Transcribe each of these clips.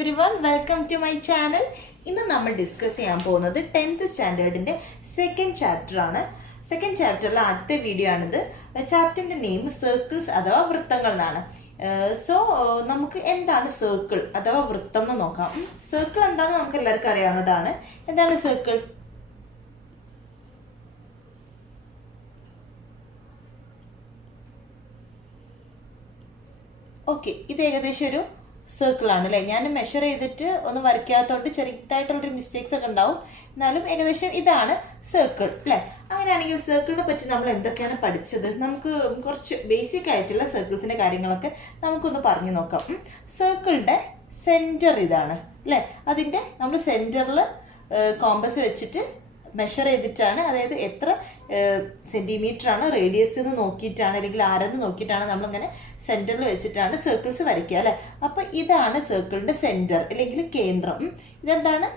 everyone, welcome to my channel. ഇന്ന് നമ്മൾ discuss ചെയ്യാൻ പോകുന്നത് 10th സ്റ്റാൻഡേർഡിന്റെ സെക്കൻഡ് ചാപ്റ്റർ ആണ്. സെക്കൻഡ് ചാപ്റ്ററിലെ ആദ്യത്തെ വീഡിയോ ആണിത്. ചാപ്റ്ററിന്റെ നെയിം സർക്കിൾസ് അഥവാ വൃത്തങ്ങൾ എന്നാണ്. സോ നമുക്ക് എന്താണ് സർക്കിൾ അഥവാ വൃത്തം എന്ന് നോക്കാം. സർക്കിൾ എന്താണെന്ന് നമുക്ക് എല്ലാവർക്കും അറിയാവുന്നതാണ്. എന്താണ് സർക്കിൾ? ഓക്കെ, ഇത് ഏകദേശം ഒരു സർക്കിൾ ആണ് അല്ലേ. ഞാൻ മെഷർ ചെയ്തിട്ട് ഒന്ന് വരയ്ക്കാത്തതുകൊണ്ട് ചെറുതായിട്ടുള്ളൊരു മിസ്റ്റേക്സ് ഒക്കെ ഉണ്ടാവും. എന്നാലും ഏകദേശം ഇതാണ് സർക്കിൾ അല്ലേ. അങ്ങനെയാണെങ്കിൽ സർക്കിളിനെ പറ്റി നമ്മൾ എന്തൊക്കെയാണ് പഠിച്ചത്? നമുക്ക് കുറച്ച് ബേസിക് ആയിട്ടുള്ള സർക്കിൾസിന്റെ കാര്യങ്ങളൊക്കെ നമുക്കൊന്ന് പറഞ്ഞു നോക്കാം. സർക്കിളിന്റെ സെന്റർ ഇതാണ് അല്ലേ. അതിന്റെ നമ്മൾ സെന്ററിൽ കോമ്പസ് വെച്ചിട്ട് മെഷർ ചെയ്തിട്ടാണ്, അതായത് എത്ര സെന്റിമീറ്റർ ആണ് റേഡിയസ് എന്ന് നോക്കിയിട്ടാണ്, അല്ലെങ്കിൽ ആരെന്ന് നോക്കിയിട്ടാണ് നമ്മളിങ്ങനെ സെന്ററിൽ വെച്ചിട്ടാണ് സർക്കിൾസ് വരയ്ക്കുക അല്ലെ. അപ്പൊ ഇതാണ് സർക്കിളിന്റെ സെന്റർ അല്ലെങ്കിൽ കേന്ദ്രം. ഇതെന്താണ്?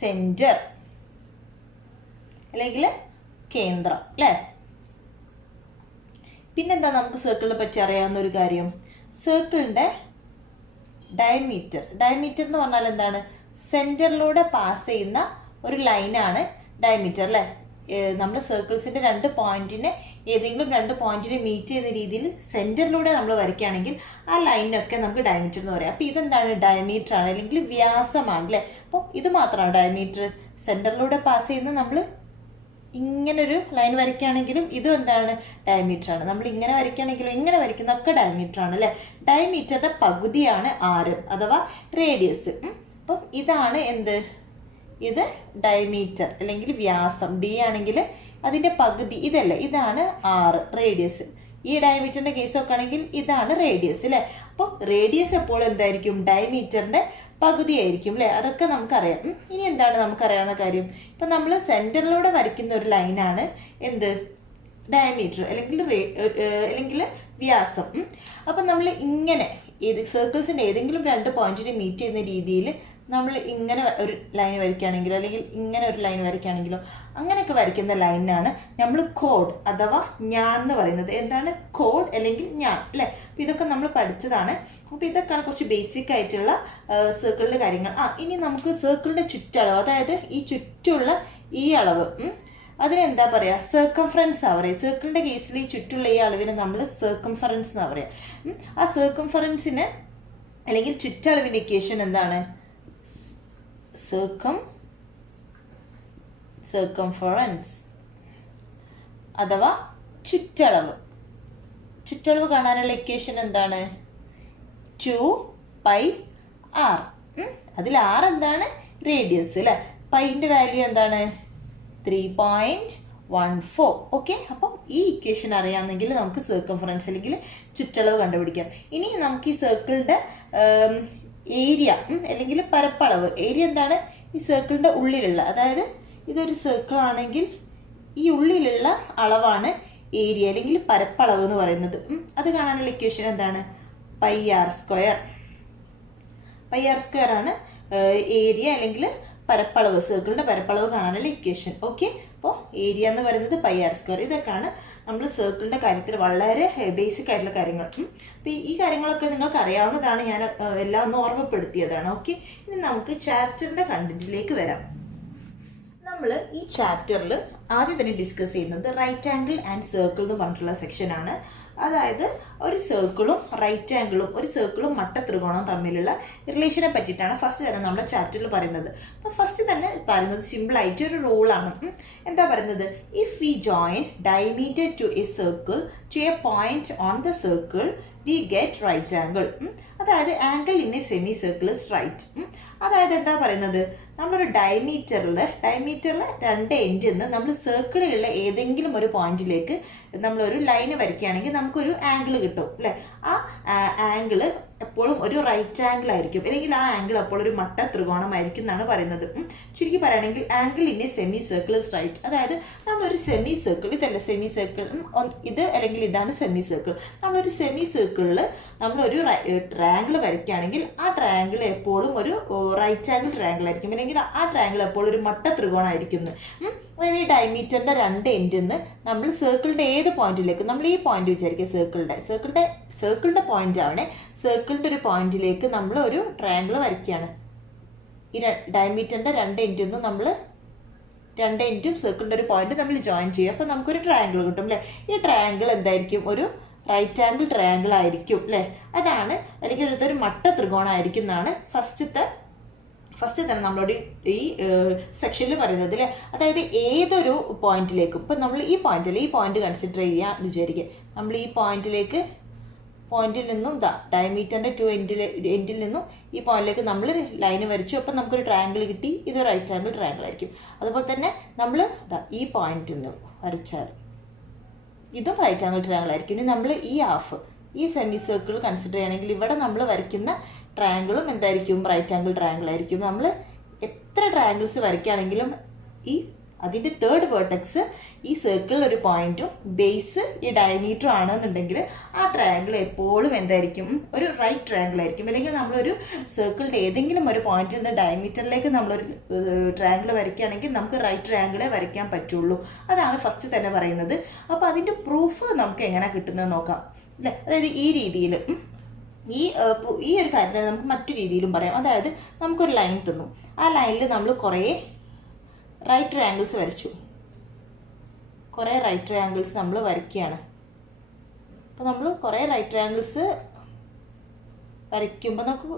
സെന്റർ അല്ലെങ്കിൽ കേന്ദ്രം അല്ലെ. പിന്നെന്താ നമുക്ക് സർക്കിളിനെ പറ്റി അറിയാവുന്ന ഒരു കാര്യം? സർക്കിളിന്റെ ഡയമീറ്റർ. ഡയമീറ്റർ എന്ന് പറഞ്ഞാൽ എന്താണ്? സെന്ററിലൂടെ പാസ് ചെയ്യുന്ന ഒരു ലൈനാണ് ഡയമീറ്റർ അല്ലെ. നമ്മൾ സർക്കിൾസിന്റെ രണ്ട് പോയിന്റിനെ ഏതെങ്കിലും രണ്ട് പോയിന്റിനെ മീറ്റ് ചെയ്യുന്ന രീതിയിൽ സെന്ററിലൂടെ നമ്മൾ വരയ്ക്കുകയാണെങ്കിൽ ആ ലൈനൊക്കെ നമുക്ക് ഡയമീറ്റർ എന്ന് പറയാം. അപ്പൊ ഇതെന്താണ്? ഡയമീറ്റർ ആണ് അല്ലെങ്കിൽ വ്യാസമാണ് അല്ലെ. അപ്പോൾ ഇത് മാത്രമാണ് ഡയമീറ്റർ. സെന്ററിലൂടെ പാസ് ചെയ്യുന്ന നമ്മൾ ഇങ്ങനൊരു ലൈൻ വരയ്ക്കുകയാണെങ്കിലും ഇതും എന്താണ്? ഡയമീറ്റർ ആണ്. നമ്മൾ ഇങ്ങനെ വരയ്ക്കുകയാണെങ്കിലും ഇങ്ങനെ വരയ്ക്കുന്നതൊക്കെ ഡയമീറ്റർ ആണ് അല്ലെ. ഡയമീറ്ററിന്റെ പകുതിയാണ് ആരം അഥവാ റേഡിയസ്. അപ്പം ഇതാണ് എന്ത്? ഇത് ഡയമീറ്റർ അല്ലെങ്കിൽ വ്യാസം. ഡി ആണെങ്കിൽ അതിന്റെ പകുതി ഇതല്ലേ, ഇതാണ് ആറ് റേഡിയസ്. ഈ ഡയമീറ്ററിന്റെ കേസ് ഒക്കെ ആണെങ്കിൽ ഇതാണ് റേഡിയസ് അല്ലെ. അപ്പം റേഡിയസ് എപ്പോഴും എന്തായിരിക്കും? ഡയമീറ്ററിന്റെ പകുതി ആയിരിക്കും അല്ലെ. അതൊക്കെ നമുക്കറിയാം. ഇനി എന്താണ് നമുക്കറിയാവുന്ന കാര്യം? ഇപ്പൊ നമ്മൾ സെന്ററിലൂടെ വരയ്ക്കുന്ന ഒരു ലൈനാണ് എന്ത്? ഡയമീറ്റർ അല്ലെങ്കിൽ വ്യാസം. അപ്പൊ നമ്മൾ ഇങ്ങനെ സർക്കിൾസിന്റെ ഏതെങ്കിലും രണ്ട് പോയിന്റിനെ മീറ്റ് ചെയ്യുന്ന രീതിയിൽ നമ്മൾ ഇങ്ങനെ ഒരു ലൈൻ വരയ്ക്കുകയാണെങ്കിലോ അല്ലെങ്കിൽ ഇങ്ങനെ ഒരു ലൈൻ വരയ്ക്കുകയാണെങ്കിലോ അങ്ങനെയൊക്കെ വരയ്ക്കുന്ന ലൈനാണ് നമ്മൾ കോഡ് അഥവാ ഞാൻ എന്ന് പറയുന്നത്. എന്താണ്? കോഡ് അല്ലെങ്കിൽ ഞാൻ അല്ലെ. അപ്പൊ ഇതൊക്കെ നമ്മൾ പഠിച്ചതാണ്. അപ്പൊ ഇതൊക്കെയാണ് കുറച്ച് ബേസിക് ആയിട്ടുള്ള സർക്കിളിന്റെ കാര്യങ്ങൾ. ഇനി നമുക്ക് സർക്കിളിന്റെ ചുറ്റളവ്, അതായത് ഈ ചുറ്റുള്ള ഈ അളവ്, അതിനെന്താ പറയാ? സർക്കംഫറൻസ് ആ പറയാ. സർക്കിളിന്റെ കേസിൽ ഈ ചുറ്റുള്ള ഈ അളവിന് നമ്മൾ സർക്കംഫറൻസ് എന്നാ പറയാ. ആ സർക്കംഫറൻസിന് അല്ലെങ്കിൽ ചുറ്റളവിന്റെ ഇക്വേഷൻ എന്താണ്? സർക്കംഫറൻസ് അഥവാ ചുറ്റളവ്. ചുറ്റളവ് കാണാനുള്ള ഇക്വേഷൻ എന്താണ്? 2πr. അതിൽ r എന്താണ്? റേഡിയസ് അല്ലെ. പൈന്റെ വാല്യൂ എന്താണ്? 3.14. ഓക്കെ, അപ്പം ഈ ഇക്വേഷൻ അറിയാമെങ്കിൽ നമുക്ക് സർക്കംഫറൻസ് അല്ലെങ്കിൽ ചുറ്റളവ് കണ്ടുപിടിക്കാം. ഇനി നമുക്ക് ഈ സർക്കിളിന്റെ ഏരിയ അല്ലെങ്കിൽ പരപ്പളവ്. ഏരിയ എന്താണ്? ഈ സർക്കിളിന്റെ ഉള്ളിലുള്ള, അതായത് ഇതൊരു സർക്കിൾ ആണെങ്കിൽ ഈ ഉള്ളിലുള്ള അളവാണ് ഏരിയ അല്ലെങ്കിൽ പരപ്പളവ് എന്ന് പറയുന്നത്. അത് കാണാനുള്ള ഇക്വേഷൻ എന്താണ്? πr². πr² ആണ് ഏരിയ അല്ലെങ്കിൽ പരപ്പളവ്, സർക്കിളിന്റെ പരപ്പളവ് കാണാനുള്ള ഇക്വേഷൻ. ഓക്കെ, അപ്പോൾ ഏരിയ എന്ന് പറയുന്നത് πr². ഇതൊക്കെയാണ് നമ്മൾ സർക്കിളിന്റെ കാര്യത്തിൽ വളരെ ബേസിക് ആയിട്ടുള്ള കാര്യങ്ങൾ. അപ്പൊ ഈ കാര്യങ്ങളൊക്കെ നിങ്ങൾക്ക് അറിയാവുന്നതാണ്. ഞാൻ എല്ലാം ഒന്ന് ഓർമ്മപ്പെടുത്തിയതാണ്. ഓക്കെ, ഇനി നമുക്ക് ചാപ്റ്ററിന്റെ കണ്ടന്റിലേക്ക് വരാം. നമ്മൾ ഈ ചാപ്റ്ററിൽ ആദ്യം തന്നെ ഡിസ്കസ് ചെയ്യുന്നത് റൈറ്റ് ആംഗിൾ ആൻഡ് സർക്കിൾ എന്ന് പറഞ്ഞിട്ടുള്ള സെക്ഷനാണ്. അതായത് ഒരു സർക്കിളും റൈറ്റ് ആംഗിളും ഒരു സർക്കിളും മട്ട ത്രികോണവും തമ്മിലുള്ള റിലേഷനെ പറ്റിയിട്ടാണ് ഫസ്റ്റ് തന്നെ നമ്മുടെ ചാപ്റ്ററിൽ പറയുന്നത്. അപ്പോൾ ഫസ്റ്റ് തന്നെ പറയുന്നത് സിമ്പിൾ ആയിട്ട് ഒരു റൂളാണ്. എന്താ പറയുന്നത്? If we join diameter to a circle to a point on the circle we get right angle. അതായത് angle in a semi circle is right. അതായത് എന്താ പറയുന്നത്? നമ്മളൊരു ഡയമീറ്ററിൽ രണ്ട് എൻഡിൽ നിന്ന് നമ്മൾ സർക്കിളിലുള്ള ഏതെങ്കിലും ഒരു പോയിന്റിലേക്ക് നമ്മളൊരു ലൈന് വരയ്ക്കുകയാണെങ്കിൽ നമുക്കൊരു ആംഗിൾ കിട്ടും അല്ലെ. ആ ആംഗിള് എപ്പോഴും ഒരു റൈറ്റ് ആംഗിൾ ആയിരിക്കും, അല്ലെങ്കിൽ ആ ആംഗിൾ എപ്പോഴും ഒരു മട്ട ത്രികോണമായിരിക്കും എന്നാണ് പറയുന്നത്. ചുരുക്കി പറയുകയാണെങ്കിൽ angle in a semi circle is right. അതായത് നമ്മളൊരു സെമി സർക്കിൾ, ഇതല്ല സെമി സർക്കിൾ, ഇത് അല്ലെങ്കിൽ ഇതാണ് സെമി സർക്കിൾ. നമ്മളൊരു സെമി സർക്കിളിൽ നമ്മളൊരു ട്രയാങ്കിൾ വരയ്ക്കുകയാണെങ്കിൽ ആ ട്രയാങ്കിൾ എപ്പോഴും ഒരു റൈറ്റ് ആംഗിൾ ട്രയാങ്കിൾ ആയിരിക്കും, അല്ലെങ്കിൽ ആ ട്രയാങ്കിൾ എപ്പോഴും ഒരു മട്ട ത്രികോണമായിരിക്കും. അതായത് ഈ ഡയമീറ്ററിൻ്റെ രണ്ട് എൻഡിൽ നിന്ന് നമ്മൾ സർക്കിളിൻ്റെ ഏത് പോയിന്റിലേക്ക്, നമ്മൾ ഈ പോയിന്റ് വിചാരിക്കുക സർക്കിളിൻ്റെ പോയിന്റ് ആണ്, സർക്കിളിൻ്റെ ഒരു പോയിന്റിലേക്ക് നമ്മൾ ഒരു ട്രയാങ്കിൾ വരയ്ക്കുകയാണ്. ഈ ഡയമീറ്ററിൻ്റെ രണ്ട് എൻഡിൽ നിന്ന് നമ്മൾ രണ്ട് എൻഡും സർക്കിളിൻ്റെ ഒരു പോയിന്റ് നമ്മൾ ജോയിൻ ചെയ്യും. അപ്പോൾ നമുക്കൊരു ട്രയാങ്കിൾ കിട്ടും അല്ലേ. ഈ ട്രയാങ്കിൾ എന്തായിരിക്കും? ഒരു റൈറ്റ് ആംഗിൾ ട്രയാങ്കിൾ ആയിരിക്കും അല്ലേ. അതാണ്, അല്ലെങ്കിൽ ഇതൊരു മട്ട ത്രികോണമായിരിക്കും എന്നാണ് ഫസ്റ്റ് തന്നെ നമ്മളോട് ഈ സെക്ഷനിൽ പറയുന്നത് അല്ലേ. അതായത് ഏതൊരു പോയിന്റിലേക്കും, ഇപ്പം നമ്മൾ ഈ പോയിന്റ് കൺസിഡർ ചെയ്യാൻ വിചാരിക്കുക. നമ്മൾ ഈ പോയിന്റിൽ നിന്നും ഡയമീറ്ററിൻ്റെ എൻഡിൽ നിന്നും ഈ പോയിന്റിലേക്ക് നമ്മൾ ലൈന് വരച്ചു. അപ്പം നമുക്കൊരു ട്രയാങ്കിൾ കിട്ടി. ഇത് റൈറ്റ് ആംഗിൾ ട്രയാങ്കിൾ ആയിരിക്കും. അതുപോലെ തന്നെ നമ്മൾ ഈ പോയിന്റിൽ നിന്ന് വരച്ചാൽ ഇതും റൈറ്റ് ആംഗിൾ ട്രയാങ്കിൾ ആയിരിക്കും. ഇനി നമ്മൾ ഈ സെമി സർക്കിൾ കൺസിഡർ ചെയ്യുകയാണെങ്കിൽ ഇവിടെ നമ്മൾ വരയ്ക്കുന്ന ട്രയാങ്കിളും എന്തായിരിക്കും? റൈറ്റ് ആംഗിൾ ട്രയാങ്കിൾ ആയിരിക്കും. നമ്മൾ എത്ര ട്രയാങ്കിൾസ് വരയ്ക്കുകയാണെങ്കിലും അതിൻ്റെ തേർഡ് വേർട്ടെക്സ് ഈ സർക്കിളിൽ ഒരു പോയിന്റും ബേസ് ഈ ഡയമീറ്ററും ആണെന്നുണ്ടെങ്കിൽ ആ ട്രയാങ്കിൾ എപ്പോഴും എന്തായിരിക്കും? ഒരു റൈറ്റ് ട്രയാങ്കിൾ ആയിരിക്കും. അല്ലെങ്കിൽ നമ്മളൊരു സർക്കിളിൻ്റെ ഏതെങ്കിലും ഒരു പോയിന്റിൽ നിന്ന് ഡയമീറ്ററിലേക്ക് നമ്മളൊരു ട്രയാങ്കിൾ വരയ്ക്കുകയാണെങ്കിൽ നമുക്ക് റൈറ്റ് ട്രയാങ്കിളെ വരയ്ക്കാൻ പറ്റുള്ളൂ. അതാണ് ഫസ്റ്റ് തന്നെ പറയുന്നത്. അപ്പോൾ അതിൻ്റെ പ്രൂഫ് നമുക്ക് എങ്ങനെ കിട്ടുന്നത് നോക്കാം അല്ലേ. അതായത് ഈ രീതിയിൽ ഈ ഒരു കാര്യം തന്നെ നമുക്ക് മറ്റു രീതിയിലും പറയാം. അതായത് നമുക്കൊരു ലൈൻ തന്നു. ആ ലൈനിൽ നമ്മൾ കുറേ റൈറ്റ് ട്രയാങ്കിൾസ് വരച്ചു. കുറേ റൈറ്റ് ട്രയാങ്കിൾസ് നമ്മൾ വരയ്ക്കുകയാണ്. അപ്പോൾ നമ്മൾ കുറേ റൈറ്റ് ട്രയാങ്കിൾസ് വരയ്ക്കുമ്പോൾ നമുക്ക്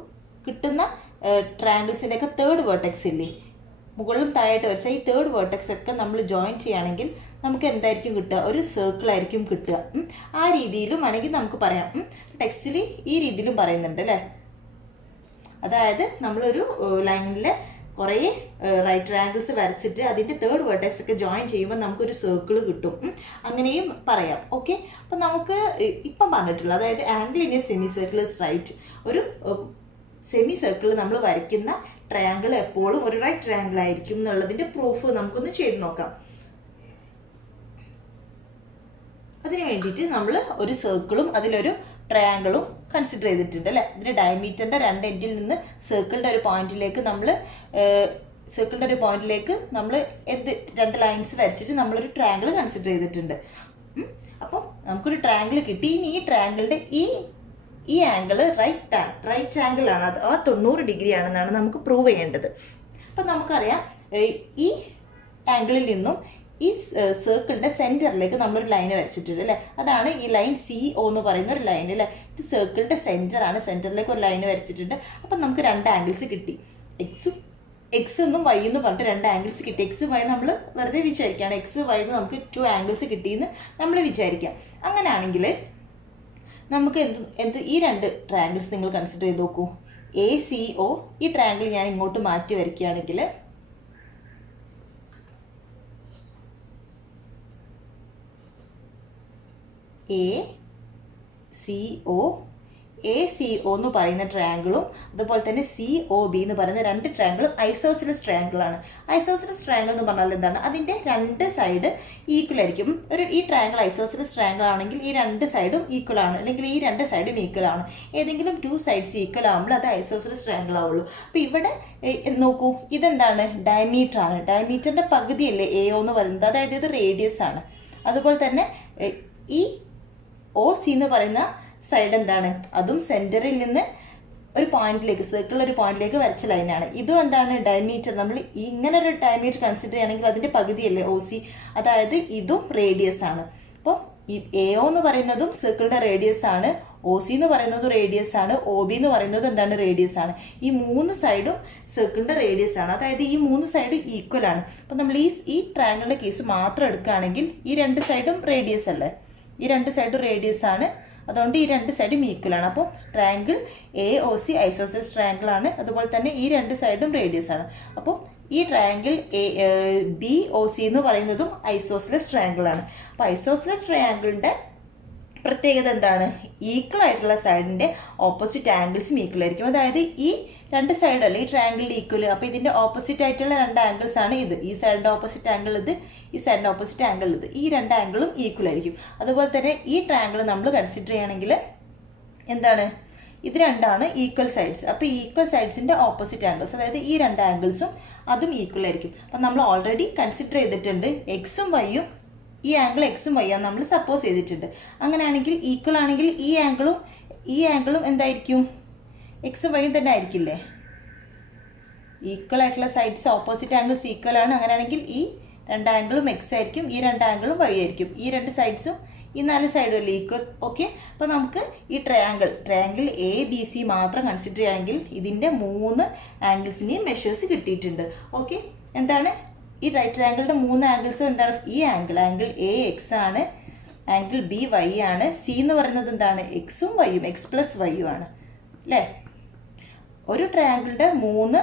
കിട്ടുന്ന ട്രയാങ്കിൾസിൻ്റെയൊക്കെ തേർഡ് വേർട്ടെക്സ് ഇല്ലേ, മുകളിലും താഴായിട്ട് വരച്ചാൽ ഈ തേർഡ് വേർട്ടെക്സ് ഒക്കെ നമ്മൾ ജോയിൻ ചെയ്യുകയാണെങ്കിൽ നമുക്ക് എന്തായിരിക്കും കിട്ടുക? ഒരു സർക്കിൾ ആയിരിക്കും കിട്ടുക. ആ രീതിയിലും വേണമെങ്കിൽ നമുക്ക് പറയാം. ടെക്സ്റ്റിൽ ഈ രീതിയിലും പറയുന്നുണ്ട് അല്ലേ. അതായത് നമ്മളൊരു ലൈനിൽ കുറേ റൈറ്റ് ട്രയാങ്കിൾസ് വരച്ചിട്ട് അതിൻ്റെ തേർഡ് വേർട്ടെക്സ് ഒക്കെ ജോയിൻ ചെയ്യുമ്പോൾ നമുക്കൊരു സർക്കിൾ കിട്ടും. അങ്ങനെയും പറയാം. ഓക്കെ, അപ്പം നമുക്ക് ഇപ്പം പറഞ്ഞിട്ടുള്ള, അതായത് angle in a semi circle is right, ഒരു സെമി സർക്കിൾ നമ്മൾ വരയ്ക്കുന്ന ട്രയാങ്കിൾ എപ്പോഴും ഒരു റൈറ്റ് ട്രയാങ്കിൾ ആയിരിക്കും എന്നുള്ളതിൻ്റെ പ്രൂഫ് നമുക്കൊന്ന് ചെയ്ത് നോക്കാം. അതിന് വേണ്ടിയിട്ട് നമ്മൾ ഒരു സർക്കിളും അതിലൊരു ട്രയാങ്കിളും കൺസിഡർ ചെയ്തിട്ടുണ്ട് അല്ലേ. ഇതിൻ്റെ ഡയമീറ്ററിൻ്റെ രണ്ട് എൻഡിൽ നിന്ന് സർക്കിളിൻ്റെ ഒരു പോയിന്റിലേക്ക് നമ്മൾ രണ്ട് ലൈൻസ് വരച്ചിട്ട് നമ്മളൊരു ട്രയാങ്കിൾ കൺസിഡർ ചെയ്തിട്ടുണ്ട്. അപ്പം നമുക്കൊരു ട്രയാങ്കിൾ കിട്ടി. ഇനി ഈ ട്രയാങ്കിളിൻ്റെ ഈ ആംഗിൾ റൈറ്റ് ആംഗിൾ ആണ്, അത് 90 ഡിഗ്രി ആണെന്നാണ് നമുക്ക് പ്രൂവ് ചെയ്യേണ്ടത്. അപ്പം നമുക്കറിയാം ഈ ആംഗിളിൽ നിന്നും ഈ സർക്കിളിൻ്റെ സെൻറ്ററിലേക്ക് നമ്മളൊരു ലൈൻ വരച്ചിട്ടുണ്ട് അല്ലേ. അതാണ് ഈ ലൈൻ CO എന്ന് പറയുന്ന ഒരു ലൈൻ അല്ലേ. ഇത് സർക്കിളിൻ്റെ സെൻറ്ററാണ്. സെൻറ്ററിലേക്ക് ഒരു ലൈൻ വരച്ചിട്ടുണ്ട്. അപ്പം നമുക്ക് രണ്ട് ആംഗിൾസ് കിട്ടി. എക്സ് എന്നും വൈ എന്ന് പറഞ്ഞിട്ട് രണ്ട് ആംഗിൾസ് കിട്ടി. എക്സ് വൈ നമ്മൾ വെറുതെ വിചാരിക്കുകയാണ്. എക്സ് വൈ എന്ന് നമുക്ക് 2 ആംഗിൾസ് കിട്ടിയെന്ന് നമ്മൾ വിചാരിക്കാം. അങ്ങനെയാണെങ്കിൽ നമുക്ക് ഈ രണ്ട് ട്രയാങ്കിൾസ് നിങ്ങൾ കൺസിഡർ ചെയ്ത് നോക്കൂ. ACO, ഈ ട്രയാങ്കിൾ ഞാൻ ഇങ്ങോട്ട് മാറ്റി വരയ്ക്കുകയാണെങ്കിൽ ACO എന്ന് പറയുന്ന ട്രയാങ്കിളും അതുപോലെ തന്നെ COB എന്ന് പറയുന്ന രണ്ട് ട്രയാങ്കിളും ഐസോസിലസ് ട്രയാങ്കിളാണ്. ഐസോസിലസ് ട്രയാങ്കിൾ എന്ന് പറഞ്ഞാൽ എന്താണ്? അതിൻ്റെ രണ്ട് സൈഡ് ഈക്വൽ ആയിരിക്കും. ഈ ട്രയാങ്കിൾ ഐസോസിലസ് ട്രയാങ്കിൾ ആണെങ്കിൽ ഈ രണ്ട് സൈഡും ഈക്വൽ ആണ്, അല്ലെങ്കിൽ ഈ രണ്ട് സൈഡും ഈക്വൽ ആണ്. ഏതെങ്കിലും 2 സൈഡ്സ് ഈക്വൽ ആകുമ്പോൾ അത് ഐസോസിലസ് ട്രയാങ്കിൾ ആവുള്ളൂ. അപ്പോൾ ഇവിടെ നോക്കൂ, ഇതെന്താണ്? ഡയമീറ്റർ ആണ്. ഡയമീറ്ററിൻ്റെ പകുതിയല്ലേ AO എന്ന് പറയുന്നത്, അതായത് ഇത് റേഡിയസ് ആണ്. അതുപോലെ തന്നെ ഈ OC എന്ന് പറയുന്ന സൈഡ് എന്താണ്? അതും സെൻറ്ററിൽ നിന്ന് ഒരു പോയിന്റിലേക്ക്, സർക്കിളിൽ ഒരു പോയിന്റിലേക്ക് വരച്ച ലൈനാണ്. ഇതും എന്താണ്? ഡയമീറ്റർ. നമ്മൾ ഇങ്ങനെ ഒരു ഡയമീറ്റർ കൺസിഡർ ചെയ്യുകയാണെങ്കിൽ അതിൻ്റെ പകുതിയല്ലേ OC, അതായത് ഇതും റേഡിയസ് ആണ്. അപ്പോൾ ഈ AO എന്ന് പറയുന്നതും സർക്കിളിൻ്റെ റേഡിയസ് ആണ്, OC എന്ന് പറയുന്നത് റേഡിയസ് ആണ്, OB എന്ന് പറയുന്നത് എന്താണ്? റേഡിയസ് ആണ്. ഈ 3 സൈഡും സർക്കിളിൻ്റെ റേഡിയസ് ആണ്, അതായത് ഈ 3 സൈഡും ഈക്വൽ ആണ്. അപ്പോൾ നമ്മൾ ഈ ട്രയാങ്കിളിൻ്റെ കേസ് മാത്രം എടുക്കുകയാണെങ്കിൽ ഈ രണ്ട് സൈഡും റേഡിയസ് അല്ലേ, ഈ രണ്ട് സൈഡും റേഡിയസ് ആണ്. അതുകൊണ്ട് ഈ രണ്ട് സൈഡും ഈക്വൽ ആണ്. അപ്പോൾ ട്രയാങ്കിൾ AOC ഐസോസിലസ് ട്രയാങ്കിൾ ആണ്. അതുപോലെ തന്നെ ഈ രണ്ട് സൈഡും റേഡിയസ് ആണ്. അപ്പോൾ ഈ ട്രയാങ്കിൾ BOC എന്ന് പറയുന്നതും ഐസോസിലസ് ട്രയാങ്കിൾ ആണ്. അപ്പോൾ ഐസോസിലസ് ട്രയാങ്കിളിൻ്റെ പ്രത്യേകത എന്താണ്? ഈക്വൽ ആയിട്ടുള്ള സൈഡിൻ്റെ ഓപ്പോസിറ്റ് ആംഗിൾസും ഈക്വൽ ആയിരിക്കും. അതായത് ഈ രണ്ട് സൈഡല്ലേ ഈ ട്രയാങ്കിളിൽ ഈക്വൽ. അപ്പോൾ ഇതിൻ്റെ ഓപ്പോസിറ്റ് ആയിട്ടുള്ള രണ്ട് ആംഗിൾസ് ആണ് ഇത്. ഈ സൈഡിൻ്റെ ഓപ്പോസിറ്റ് ആംഗിൾ ഇത്, ഈ സൈഡിൻ്റെ ഓപ്പോസിറ്റ് ആംഗിൾ ഇത്. ഈ രണ്ട് ആംഗിളും ഈക്വൽ ആയിരിക്കും. അതുപോലെ തന്നെ ഈ ട്രയാങ്കിൾ നമ്മൾ കൺസിഡർ ചെയ്യുകയാണെങ്കിൽ എന്താണ്? ഇത് രണ്ടാണ് ഈക്വൽ സൈഡ്സ്. അപ്പോൾ ഈക്വൽ സൈഡ്സിൻ്റെ ഓപ്പോസിറ്റ് ആംഗിൾസ്, അതായത് ഈ രണ്ട് ആംഗിൾസും അതും ഈക്വൽ ആയിരിക്കും. അപ്പം നമ്മൾ ഓൾറെഡി കൺസിഡർ ചെയ്തിട്ടുണ്ട് എക്സും വൈയും, ഈ ആംഗിൾ എക്സും വൈയാണ് നമ്മൾ സപ്പോസ് ചെയ്തിട്ടുണ്ട്. അങ്ങനെയാണെങ്കിൽ ഈക്വൽ ആണെങ്കിൽ ഈ ആംഗിളും എന്തായിരിക്കും, എക്സും വൈയും തന്നെ ആയിരിക്കില്ലേ? ഈക്വൽ ആയിട്ടുള്ള സൈഡ്സ് ഓപ്പോസിറ്റ് ആംഗിൾസ് ഈക്വൽ ആണ്. അങ്ങനെയാണെങ്കിൽ ഈ രണ്ട് ആംഗിളും എക്സ് ആയിരിക്കും, ഈ രണ്ട് ആംഗിളും വൈ ആയിരിക്കും. ഈ രണ്ട് സൈഡ്സും ഈ നാല് സൈഡും അല്ലേ ഈക്വൽ. ഓക്കെ, അപ്പോൾ നമുക്ക് ഈ ട്രയാങ്കിൾ എ ബി സി മാത്രം കൺസിഡർ ചെയ്യുകയാണെങ്കിൽ ഇതിൻ്റെ 3 ആംഗിൾസിനെയും മെഷേഴ്സ് കിട്ടിയിട്ടുണ്ട്. ഓക്കെ, എന്താണ് ഈ റൈറ്റ് ട്രയാങ്കിളിൻ്റെ 3 ആംഗിൾസും എന്താണ്? ഈ ആംഗിൾ എ എക്സ് ആണ്, ആംഗിൾ ബി വൈ ആണ്, സി എന്ന് പറയുന്നത് എന്താണ്? എക്സും വൈയും, എക്സ് പ്ലസ് വൈയും ആണ് അല്ലേ? ഒരു ട്രയാങ്കിളിൻ്റെ 3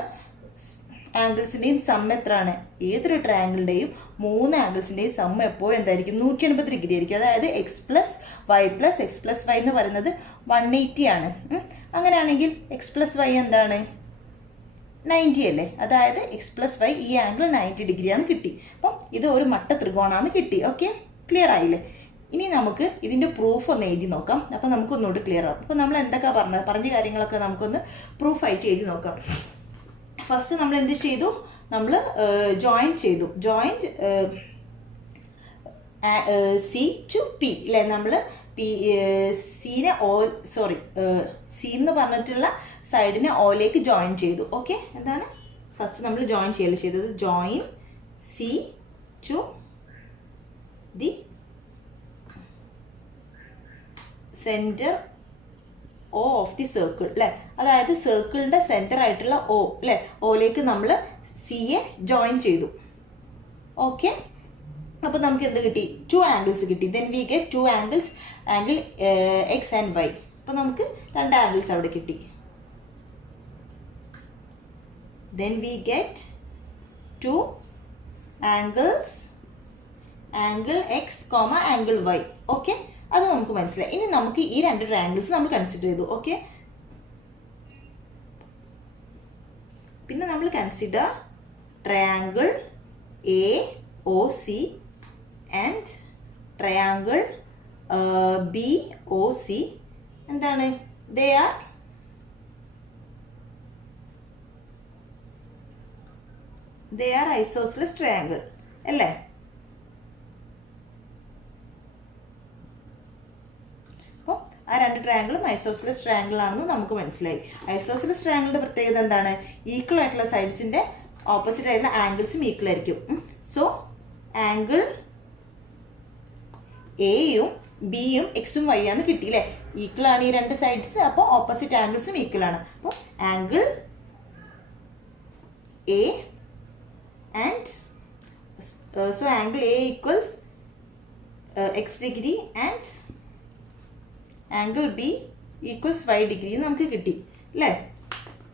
ആംഗിൾസിൻ്റെയും സം എത്രയാണ്? ഏതൊരു ട്രയാങ്കിളിൻ്റെയും 3 ആംഗിൾസിൻ്റെയും സം എപ്പോഴും എന്തായിരിക്കും? 180 ഡിഗ്രി ആയിരിക്കും. അതായത് എക്സ് പ്ലസ് എക്സ് വൈ എന്ന് പറയുന്നത് 180 ആണ്. അങ്ങനെയാണെങ്കിൽ എക്സ് പ്ലസ് വൈ എന്താണ്? 90 അല്ലേ? അതായത് എക്സ് പ്ലസ് വൈ ഈ ആംഗിൾ 90 ഡിഗ്രിയാണ് കിട്ടി. അപ്പം ഇത് ഒരു മട്ട ത്രികോണാന്ന് കിട്ടി. ഓക്കെ, ക്ലിയർ ആയില്ലേ? ഇനി നമുക്ക് ഇതിൻ്റെ പ്രൂഫ് ഒന്ന് എഴുതി നോക്കാം. അപ്പം നമുക്ക് ഒന്നുകൂടി ക്ലിയർ ആവും. അപ്പോൾ നമ്മൾ എന്തൊക്കെ പറഞ്ഞ കാര്യങ്ങളൊക്കെ നമുക്കൊന്ന് പ്രൂഫായിട്ട് എഴുതി നോക്കാം. ഫസ്റ്റ് നമ്മൾ എന്ത് ചെയ്തു? നമ്മൾ ജോയിൻ ചെയ്തു. ജോയിൻറ്റ് സി ടു പി അല്ലേ? നമ്മൾ സീനെ സി എന്ന് പറഞ്ഞിട്ടുള്ള സൈഡിനെ ഓയിലേക്ക് ജോയിൻ ചെയ്തു. ഓക്കെ, എന്താണ് ഫസ്റ്റ് നമ്മൾ ജോയിൻ ചെയ്തത്? Join C to the centre O of the circle അല്ലേ? അതായത് സർക്കിളിൻ്റെ സെൻറ്റർ ആയിട്ടുള്ള O അല്ലേ? ഓയിലേക്ക് നമ്മൾ സിയെ ജോയിൻ ചെയ്തു. ഓക്കെ, അപ്പോൾ നമുക്ക് എന്ത് കിട്ടി? 2 ആംഗിൾസ് കിട്ടി. Then we get 2 angles, angle x and y. അപ്പോൾ നമുക്ക് 2 ആംഗിൾസ് അവിടെ കിട്ടി. Then we get 2 angles, angle x comma angle y. Okay, അത് നമുക്ക് മനസ്സിലായി. ഇനി നമുക്ക് ഈ 2 ട്രയാങ്കിൾസ് നമ്മൾ കൺസിഡർ ചെയ്തു. ഓക്കെ, പിന്നെ നമ്മൾ consider triangle A O C and triangle B O C. എന്താണ്? ദേ ആർ ഐസോസെലസ് ട്രയാങ്കിൾ അല്ലേ? ആ 2 ട്രയാങ്കിളും ഐസോസെലസ് ട്രയാങ്കിൾ ആണെന്ന് നമുക്ക് മനസ്സിലായി. ഐസോസെലസ് ട്രയാങ്കിളിന്റെ പ്രത്യേകത എന്താണ്? ഈക്വൽ ആയിട്ടുള്ള സൈഡ്സിന്റെ ഓപ്പോസിറ്റ് ആയിട്ടുള്ള ആംഗിൾസും ഈക്വൽ ആയിരിക്കും. സോ ആംഗിൾ എയും ബിയും എക്സും വൈ ആണ് കിട്ടി അല്ലേ? ഈക്വൽ ആണ് ഈ 2 സൈഡ്സ്, അപ്പോൾ ഓപ്പോസിറ്റ് ആംഗിൾസും ഈക്വൽ ആണ്. അപ്പോൾ angle A and so angle A equals x degree and angle B equals y degree നമുക്ക് കിട്ടി അല്ലേ?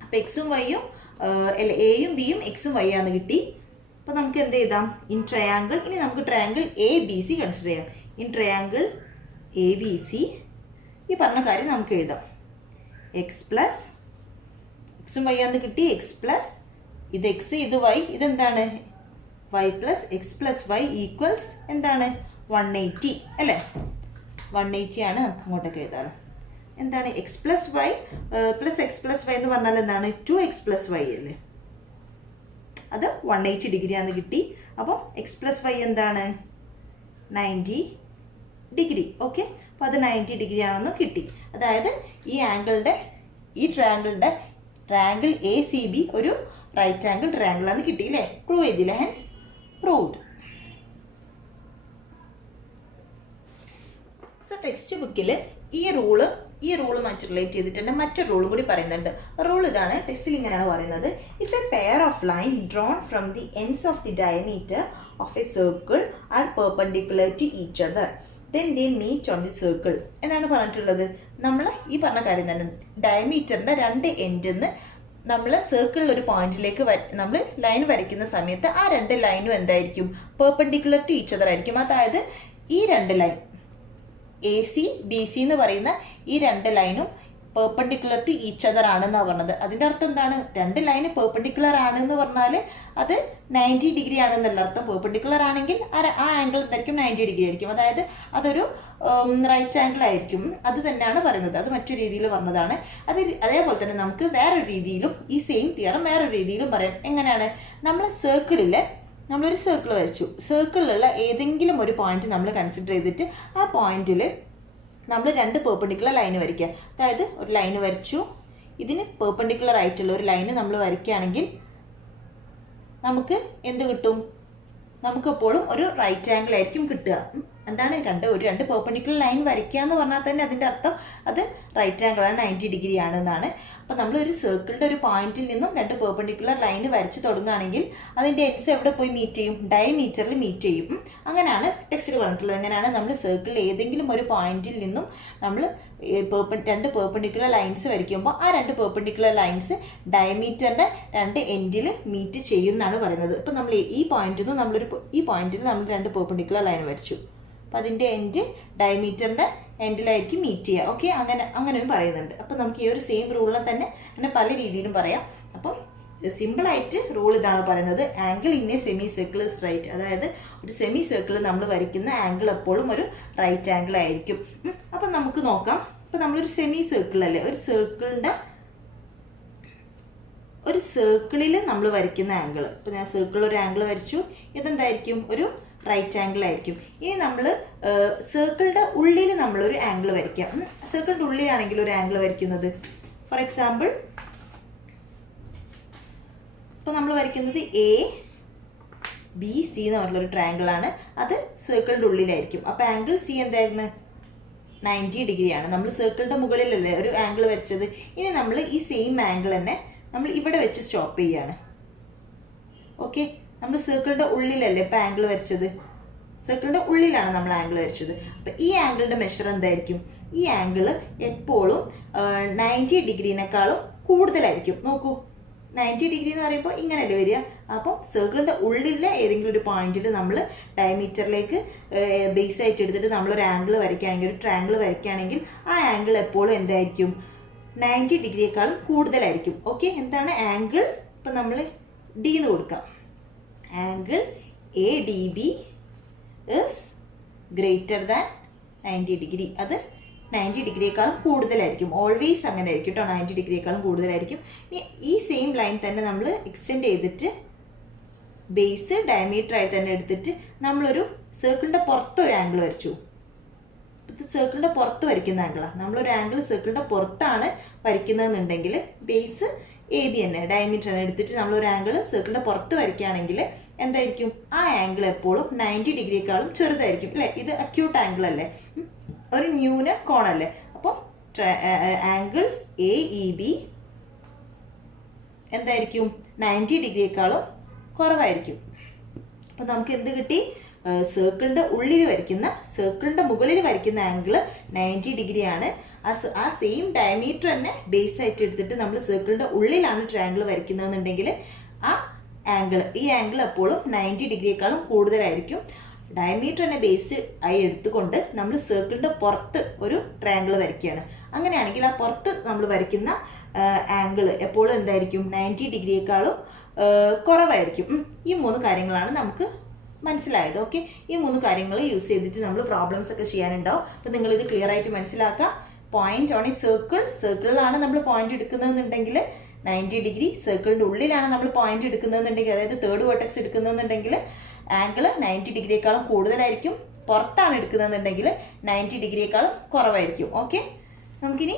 അപ്പം എക്സും വൈയും എയും ബിയും എക്സും വൈ ആണ് കിട്ടി. അപ്പോൾ നമുക്ക് എന്ത് ചെയ്താം? ഇൻ ട്രയാങ്കിൾ, ഇനി നമുക്ക് triangle A B C consider ചെയ്യാം. In triangle A B C ഈ പറഞ്ഞ കാര്യം നമുക്ക് എഴുതാം. എക്സ് പ്ലസ് എക്സും വൈ ആണ് കിട്ടി. എക്സ് പ്ലസ് ഇത് എക്സ്, ഇത് വൈ, ഇതെന്താണ്? Y plus x plus y equals എന്താണ്? 180 അല്ലേ? 180 ആണ് നമുക്ക് അങ്ങോട്ടൊക്കെ എഴുതാറ്. എന്താണ്? X plus y plus x plus y എന്ന് പറഞ്ഞാൽ എന്താണ്? 2x പ്ലസ് വൈ അല്ലേ? അത് 180 ഡിഗ്രി ആണ് കിട്ടി. അപ്പം എക്സ് പ്ലസ് വൈ എന്താണ്? 90 ഡിഗ്രി. ഓക്കെ, അപ്പോൾ അത് 90 ഡിഗ്രി ആണെന്ന് കിട്ടി. അതായത് ഈ ആംഗിളിൻ്റെ ട്രയാങ്കിൾ എ സി ബി ഒരു റൈറ്റ് ആംഗിൾ ട്രയാങ്കിൾ ആണ് കിട്ടി അല്ലേ? പ്രൂവ് ചെയ്തില്ല? Hence proved. സോ ടെക്സ്റ്റ് ബുക്കിൽ ഈ റൂളുമായിട്ട് റിലേറ്റ് ചെയ്തിട്ട് തന്നെ മറ്റൊരു റൂളും കൂടി പറയുന്നുണ്ട്. റൂൾ ഇതാണ്, ടെക്സ്റ്റിൽ ഇങ്ങനെയാണ് പറയുന്നത്. If a pair of line drawn from the ends of the diameter of a circle are perpendicular to each other then they meet on the circle എന്നാണ് പറഞ്ഞിട്ടുള്ളത്. നമ്മൾ ഈ പറഞ്ഞ കാര്യം തന്നെ, ഡയമീറ്ററിൻ്റെ 2 എൻഡിൽ നിന്ന് നമ്മൾ സർക്കിളിൽ ഒരു പോയിന്റിലേക്ക് നമ്മൾ ലൈൻ വരയ്ക്കുന്ന സമയത്ത് ആ 2 ലൈനും എന്തായിരിക്കും? പെർപെൻഡിക്കുലർ ടു ഈച്ച് അതർ ആയിരിക്കും. അതായത് ഈ 2 line A C B C എന്ന് പറയുന്ന ഈ 2 ലൈനും പെർപെൻഡിക്കുലർ ടു ഈച്ച് അതർ ആണെന്നാണ് പറഞ്ഞത്. അതിൻ്റെ അർത്ഥം എന്താണ്? രണ്ട് ലൈന് പെർപെൻഡിക്കുലർ ആണെന്ന് പറഞ്ഞാൽ അത് 90 ഡിഗ്രി ആണെന്നല്ല അർത്ഥം. പെർപെൻഡിക്കുലർ ആണെങ്കിൽ ആ ആംഗിൾ എന്തായിരിക്കും? 90 ഡിഗ്രി ആയിരിക്കും. അതായത് അതൊരു റൈറ്റ് ആംഗിൾ ആയിരിക്കും. അത് തന്നെയാണ് പറയുന്നത്. അത് മറ്റൊരു രീതിയിൽ പറഞ്ഞതാണ്. അതേപോലെ തന്നെ നമുക്ക് വേറൊരു രീതിയിലും ഈ സെയിം തിയറം വേറൊരു രീതിയിലും പറയാം. എങ്ങനെയാണ്? നമ്മളൊരു സർക്കിൾ വരച്ചു. സർക്കിളിലുള്ള ഏതെങ്കിലും ഒരു പോയിന്റ് നമ്മൾ കൺസിഡർ ചെയ്തിട്ട് ആ പോയിന്റിൽ നമ്മൾ രണ്ട് പെർപെൻഡിക്കുലർ ലൈന് വരയ്ക്കുക. അതായത് ഒരു ലൈന് വരച്ചു, ഇതിന് പെർപെൻഡിക്കുലർ ആയിട്ടുള്ള ഒരു ലൈന് നമ്മൾ വരയ്ക്കുകയാണെങ്കിൽ നമുക്ക് എന്ത് കിട്ടും? നമുക്ക് എപ്പോഴും ഒരു റൈറ്റ് ആംഗിൾ ആയിരിക്കും കിട്ടുക. എന്താണ്? രണ്ട് പെർപെൻഡിക്കുലർ ലൈൻ വരയ്ക്കുക എന്ന് പറഞ്ഞാൽ തന്നെ അതിൻ്റെ അർത്ഥം അത് റൈറ്റ് ആംഗിൾ ആണ്, 90 ഡിഗ്രി ആണെന്നാണ്. അപ്പോൾ നമ്മൾ ഒരു സർക്കിളിൻ്റെ ഒരു പോയിന്റിൽ നിന്നും രണ്ട് പെർപെൻഡിക്കുലർ ലൈന് വരച്ച് തുടങ്ങുകയാണെങ്കിൽ അതിൻ്റെ എഡ്സ് എവിടെ പോയി മീറ്റ് ചെയ്യും? ഡയമീറ്ററിൽ മീറ്റ് ചെയ്യും. അങ്ങനെയാണ് ടെക്സ്റ്റിൽ പറഞ്ഞിട്ടുള്ളത്. എങ്ങനെയാണ്? നമ്മൾ സർക്കിളിൽ ഏതെങ്കിലും ഒരു പോയിന്റിൽ നിന്നും നമ്മൾ രണ്ട് പെർപെൻഡിക്കുലർ ലൈൻസ് വരയ്ക്കുമ്പോൾ ആ രണ്ട് പെർപെൻഡിക്കുലർ ലൈൻസ് ഡയമീറ്ററിൻ്റെ രണ്ട് എൻഡിൽ മീറ്റ് ചെയ്യുമെന്നാണ് പറയുന്നത്. ഇപ്പം നമ്മൾ ഈ പോയിന്റിൽ നമ്മൾ രണ്ട് പെർപെൻഡിക്കുലർ ലൈൻ വരച്ചു. അപ്പം അതിൻ്റെ എൻഡ് ഡയമീറ്ററിൻ്റെ എൻഡിലായിരിക്കും മീറ്റ് ചെയ്യുക. ഓക്കെ, അങ്ങനെയും പറയുന്നുണ്ട്. അപ്പം നമുക്ക് ഈ ഒരു സെയിം റൂളിനെ തന്നെ അങ്ങനെ പല രീതിയിലും പറയാം. അപ്പം സിമ്പിളായിട്ട് റൂൾ ഇതാണ് പറയുന്നത്: angle in a semi circle is right. അതായത് ഒരു സെമി സർക്കിൾ നമ്മൾ വരയ്ക്കുന്ന ആംഗിൾ എപ്പോഴും ഒരു റൈറ്റ് ആംഗിൾ ആയിരിക്കും. അപ്പം നമുക്ക് നോക്കാം. ഇപ്പം നമ്മളൊരു സെമി സർക്കിൾ അല്ലേ, ഒരു സർക്കിളിൽ നമ്മൾ വരയ്ക്കുന്ന ആംഗിൾ. ഇപ്പം ഞാൻ സർക്കിളിൽ ഒരു ആംഗിൾ വരച്ചു. ഇതെന്തായിരിക്കും? ഒരു റൈറ്റ് ആംഗിൾ ആയിരിക്കും. ഇനി നമ്മൾ സർക്കിളിൻ്റെ ഉള്ളിൽ നമ്മളൊരു ആംഗിൾ വരയ്ക്കാം. സർക്കിളിൻ്റെ ഉള്ളിലാണെങ്കിൽ ഒരു ആംഗിൾ വരയ്ക്കുന്നത്, ഫോർ എക്സാമ്പിൾ ഇപ്പോൾ നമ്മൾ വരയ്ക്കുന്നത് ABC എന്ന് പറഞ്ഞൊരു ട്രയാങ്കിൾ ആണ്. അത് സർക്കിളിൻ്റെ ഉള്ളിലായിരിക്കും. അപ്പോൾ ആംഗിൾ C എന്തായിരുന്നു? 90 ഡിഗ്രിയാണ്. നമ്മൾ സർക്കിളിൻ്റെ മുകളിലല്ലേ ഒരു ആംഗിൾ വരച്ചത്. ഇനി നമ്മൾ ഈ സെയിം ആംഗിൾ തന്നെ നമ്മൾ ഇവിടെ വെച്ച് സ്റ്റോപ്പ് ചെയ്യാണ്. ഓക്കെ, നമ്മൾ സർക്കിളിൻ്റെ ഉള്ളിലല്ലേ ഇപ്പം ആംഗിൾ വരച്ചത്? സർക്കിളിൻ്റെ ഉള്ളിലാണ് നമ്മൾ ആംഗിൾ വരച്ചത്. അപ്പം ഈ ആംഗിളിൻ്റെ മെഷർ എന്തായിരിക്കും? ഈ ആംഗിൾ എപ്പോഴും 90 ഡിഗ്രീനേക്കാളും കൂടുതലായിരിക്കും. നോക്കൂ, 90 ഡിഗ്രി എന്ന് പറയുമ്പോൾ ഇങ്ങനെയല്ലേ വരിക. അപ്പം സർക്കിളിൻ്റെ ഉള്ളിലെ ഏതെങ്കിലും ഒരു പോയിന്റിൽ നമ്മൾ ഡയമീറ്ററിലേക്ക് ബേസ് ആയിട്ട് എടുത്തിട്ട് നമ്മളൊരു ആംഗിൾ വരയ്ക്കുകയാണെങ്കിൽ, ഒരു ട്രയാങ്കിൾ വരയ്ക്കുകയാണെങ്കിൽ ആ ആംഗിൾ എപ്പോഴും എന്തായിരിക്കും? 90 ഡിഗ്രിയേക്കാളും കൂടുതലായിരിക്കും. ഓക്കെ, എന്താണ് ആംഗിൾ? ഇപ്പം നമ്മൾ D എന്ന് കൊടുക്കാം. Angle ADB is greater than 90 degree. അത് 90 ഡിഗ്രിയേക്കാളും കൂടുതലായിരിക്കും. ഓൾവേസ് അങ്ങനെ ആയിരിക്കും കേട്ടോ, 90 ഡിഗ്രിയേക്കാളും കൂടുതലായിരിക്കും. ഈ സെയിം ലൈൻ തന്നെ നമ്മൾ എക്സ്റ്റെൻഡ് ചെയ്തിട്ട് ബേസ് ഡയമീറ്റർ ആയിട്ട് തന്നെ എടുത്തിട്ട് നമ്മളൊരു സർക്കിളിൻ്റെ പുറത്തൊരു ആംഗിൾ വരച്ചു. ഇത് സർക്കിളിൻ്റെ പുറത്ത് വരയ്ക്കുന്ന ആംഗിളാണ്. നമ്മളൊരു ആംഗിൾ സർക്കിളിൻ്റെ പുറത്താണ് വരയ്ക്കുന്നതെന്നുണ്ടെങ്കിൽ ബേസ് AB തന്നെ ഡയമീറ്റർ തന്നെ എടുത്തിട്ട് നമ്മളൊരു ആംഗിൾ സർക്കിളിൻ്റെ പുറത്ത് വരയ്ക്കുകയാണെങ്കിൽ എന്തായിരിക്കും? ആ ആംഗിൾ എപ്പോഴും 90 ഡിഗ്രിയേക്കാളും ചെറുതായിരിക്കും അല്ലേ? ഇത് അക്യൂട്ട് ആംഗിൾ അല്ലേ, ഒരു ന്യൂന കോണല്ലേ. അപ്പോൾ ആംഗിൾ AEB എന്തായിരിക്കും? 90 ഡിഗ്രിയേക്കാളും കുറവായിരിക്കും. അപ്പം നമുക്ക് എന്ത് കിട്ടി? സർക്കിളിൻ്റെ മുകളിൽ വരയ്ക്കുന്ന ആംഗിൾ 90 ഡിഗ്രിയാണ്. ആ സെയിം ഡയമീറ്റർ തന്നെ ബേസ് ആയിട്ട് എടുത്തിട്ട് നമ്മൾ സർക്കിളിൻ്റെ ഉള്ളിലാണ് ട്രയാങ്കിൾ വരയ്ക്കുന്നതെന്നുണ്ടെങ്കിൽ ഈ ആംഗിൾ എപ്പോഴും 90 ഡിഗ്രിയേക്കാളും കൂടുതലായിരിക്കും. ഡയമീറ്റർ തന്നെ ബേസ് ആയി എടുത്തുകൊണ്ട് നമ്മൾ സർക്കിളിൻ്റെ പുറത്ത് ഒരു ട്രയാങ്കിൾ വരയ്ക്കുകയാണ്. അങ്ങനെയാണെങ്കിൽ ആ പുറത്ത് നമ്മൾ വരയ്ക്കുന്ന ആംഗിൾ എപ്പോഴും എന്തായിരിക്കും? 90 ഡിഗ്രിയേക്കാളും കുറവായിരിക്കും. ഈ 3 കാര്യങ്ങളാണ് നമുക്ക് മനസ്സിലായത്. ഓക്കെ, ഈ 3 കാര്യങ്ങൾ യൂസ് ചെയ്തിട്ട് നമ്മൾ പ്രോബ്ലംസ് ഒക്കെ ചെയ്യാനുണ്ടാവും. അപ്പം നിങ്ങളിത് ക്ലിയർ ആയിട്ട് മനസ്സിലാക്കുക. പോയിന്റ് ഓൺ ഈ സർക്കിളിലാണ് നമ്മൾ പോയിന്റ് എടുക്കുന്നതെന്നുണ്ടെങ്കിൽ 90 ഡിഗ്രി, സർക്കിളിൻ്റെ ഉള്ളിലാണ് നമ്മൾ പോയിന്റ് എടുക്കുന്നതെന്നുണ്ടെങ്കിൽ, അതായത് തേർഡ് വെർട്ടെക്സ് എടുക്കുന്നതെന്നുണ്ടെങ്കിൽ ആംഗിൾ 90 ഡിഗ്രിയേക്കാളും കൂടുതലായിരിക്കും. പുറത്താണ് എടുക്കുന്നതെന്നുണ്ടെങ്കിൽ 90 ഡിഗ്രിയേക്കാളും കുറവായിരിക്കും. ഓക്കെ, നമുക്കിനി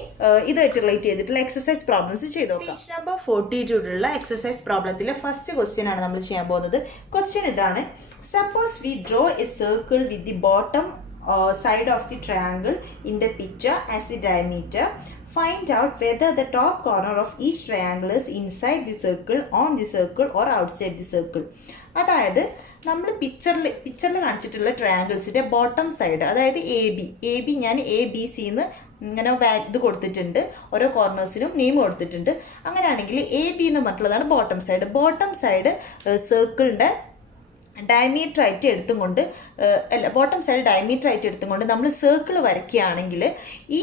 ഇതായിട്ട് റിലേറ്റ് ചെയ്തിട്ടുള്ള എക്സസൈസ് പ്രോബ്ലംസ് ചെയ്ത് നോക്കാം. പേജ് നമ്പർ 42 എക്സസൈസ് പ്രോബ്ലത്തിലെ ഫസ്റ്റ് ക്വസ്റ്റ്യൻ ആണ് നമ്മൾ ചെയ്യാൻ പോകുന്നത്. ക്വസ്റ്റ്യൻ ഇതാണ്: suppose we draw a circle with the bottom side of the triangle in the picture as a diameter. Find out whether the top corner of each triangle is inside the circle, on the circle or outside the circle. അതായത് നമ്മൾ പിക്ചറിൽ കാണിച്ചിട്ടുള്ള ട്രയാങ്കിൾസിൻ്റെ bottom side, അതായത് A B ഞാൻ ABC എന്ന് ഇങ്ങനെ ഇത് കൊടുത്തിട്ടുണ്ട്. ഓരോ കോർണേഴ്സിനും നെയിം കൊടുത്തിട്ടുണ്ട്. അങ്ങനെയാണെങ്കിൽ AB എന്ന് പറഞ്ഞിട്ടുള്ളതാണ് ബോട്ടം സൈഡ് സർക്കിളിൻ്റെ ഡയമീറ്റർ ആയിട്ട് എടുത്തുകൊണ്ട് ബോട്ടം സൈഡ് ഡയമീറ്റർ ആയിട്ട് എടുത്തുകൊണ്ട് നമ്മൾ സർക്കിൾ വരയ്ക്കുകയാണെങ്കിൽ ഈ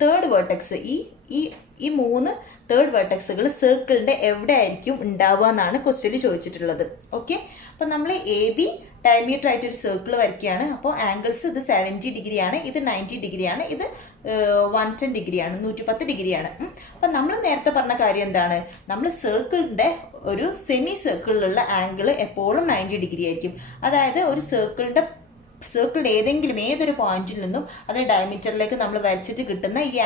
തേർഡ് വേർട്ടെക്സ് ഈ ഈ 3 തേർഡ് വെർട്ടെക്സുകൾ സർക്കിളിന്റെ എവിടെ ആയിരിക്കും ഉണ്ടാവുക എന്നാണ് ക്വസ്റ്റ്യനിൽ ചോദിച്ചിട്ടുള്ളത്. ഓക്കെ, അപ്പം നമ്മൾ എ ബി ഡയമീറ്റർ ആയിട്ട് ഒരു സർക്കിൾ വരയ്ക്കുകയാണ്. അപ്പോൾ ആംഗിൾസ് ഇത് 70 ഡിഗ്രിയാണ്, ഇത് 90 ഡിഗ്രിയാണ്, ഇത് 110 ഡിഗ്രിയാണ്, 110 ഡിഗ്രിയാണ്. അപ്പം നമ്മൾ നേരത്തെ പറഞ്ഞ കാര്യം എന്താണ്, നമ്മൾ സർക്കിളിന്റെ ഒരു സെമി സർക്കിളിലുള്ള ആംഗിൾ എപ്പോഴും 90 ഡിഗ്രി ആയിരിക്കും. അതായത് ഒരു സർക്കിളിന്റെ ഏതൊരു പോയിന്റിൽ നിന്നും അതിന്റെ ഡയമീറ്ററിലേക്ക് നമ്മൾ വരച്ചിട്ട് കിട്ടുന്ന ഈ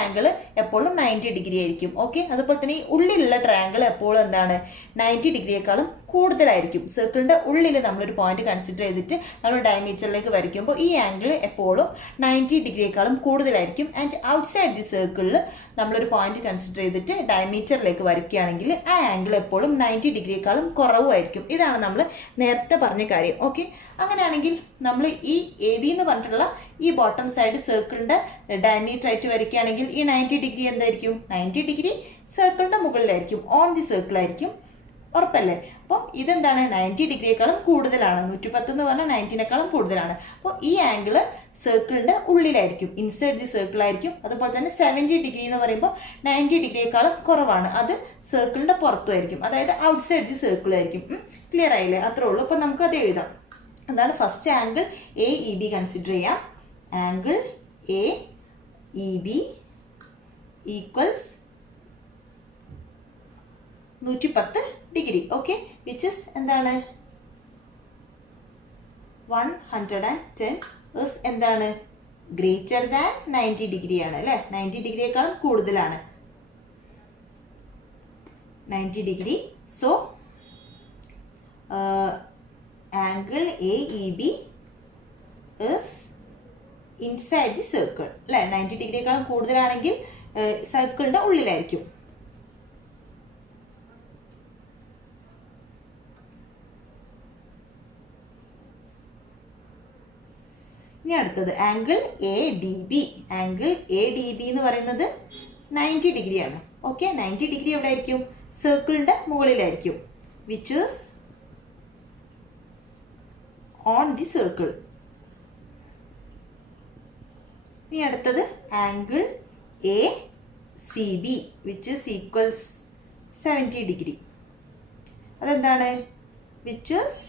ആംഗിൾ എപ്പോഴും 90 ഡിഗ്രി ആയിരിക്കും. ഓക്കെ, അതുപോലെ തന്നെ ഈ ഉള്ളിലുള്ള ട്രയാങ്കിൾ എപ്പോഴും എന്താണ് 90 ഡിഗ്രിയേക്കാളും കൂടുതലായിരിക്കും. സർക്കിളിന്റെ ഉള്ളിൽ നമ്മളൊരു പോയിന്റ് കൺസിഡർ ചെയ്തിട്ട് നമ്മൾ ഡയമീറ്ററിലേക്ക് വരയ്ക്കുമ്പോൾ ഈ ആംഗിൾ എപ്പോഴും 90 ഡിഗ്രിയേക്കാളും കൂടുതലായിരിക്കും. ആൻഡ് ഔട്ട്സൈഡ് ദി സർക്കിളിൽ നമ്മളൊരു പോയിന്റ് കൺസിഡർ ചെയ്തിട്ട് ഡയമീറ്ററിലേക്ക് വരയ്ക്കുകയാണെങ്കിൽ ആ ആംഗിൾ എപ്പോഴും 90 ഡിഗ്രിയേക്കാളും കുറവായിരിക്കും. ഇതാണ് നമ്മൾ നേരത്തെ പറഞ്ഞ കാര്യം. ഓക്കെ, അങ്ങനെയാണെങ്കിൽ നമ്മൾ ഈ എ ബി എന്ന് പറഞ്ഞിട്ടുള്ള ഈ ബോട്ടം സൈഡ് സർക്കിളിന്റെ ഡയമീറ്റർ ആയിട്ട് വരയ്ക്കുകയാണെങ്കിൽ ഈ 90 ഡിഗ്രി എന്തായിരിക്കും, 90 ഡിഗ്രി സർക്കിളിന്റെ മുകളിലായിരിക്കും, ഓൺ ദി സർക്കിൾ ആയിരിക്കും. ഉറപ്പല്ലേ? അപ്പോൾ ഇതെന്താണ് 90 ഡിഗ്രിയേക്കാളും കൂടുതലാണ്. 110 എന്ന് പറഞ്ഞാൽ 90നേക്കാളും കൂടുതലാണ്. അപ്പോൾ ഈ ആംഗിൾ സർക്കിളിന്റെ ഉള്ളിലായിരിക്കും, ഇൻസൈഡ് ദി സർക്കിൾ ആയിരിക്കും. അതുപോലെ തന്നെ 70 ഡിഗ്രി എന്ന് പറയുമ്പോൾ 90 ഡിഗ്രിയേക്കാളും കുറവാണ്, അത് സർക്കിളിന്റെ പുറത്തുമായിരിക്കും, അതായത് ഔട്ട്സൈഡ് ദി സർക്കിൾ ആയിരിക്കും. ക്ലിയർ ആയില്ലേ? അത്രേ ഉള്ളൂ. അപ്പോൾ നമുക്ക് അത് എഴുതാം. എന്താണ് first angle A E B consider ചെയ്യാം. Angle A E B equals 110 degree. Okay, which is എന്താണ് 110 ഇസ് എന്താണ് ഗ്രേറ്റർ ദാൻ 90 ഡിഗ്രിയാണ് അല്ലേ? 90 ഡിഗ്രിയേക്കാളും കൂടുതലാണ് 90 degree. So angle A E B is inside the circle അല്ലേ? 90 ഡിഗ്രിയേക്കാളും കൂടുതലാണെങ്കിൽ സർക്കിളിന്റെ ഉള്ളിലായിരിക്കും. ഇനി അടുത്തത് angle A D B. Angle A D B എന്ന് പറയുന്നത് 90 ഡിഗ്രിയാണ്. ഓക്കെ, 90 ഡിഗ്രി എവിടെ ആയിരിക്കും? സർക്കിളിന്റെ മുകളിലായിരിക്കും, which is on the circle. ഇനി അടുത്തത് angle A C B which is equals 70 degree. അതെന്താണ്? Which is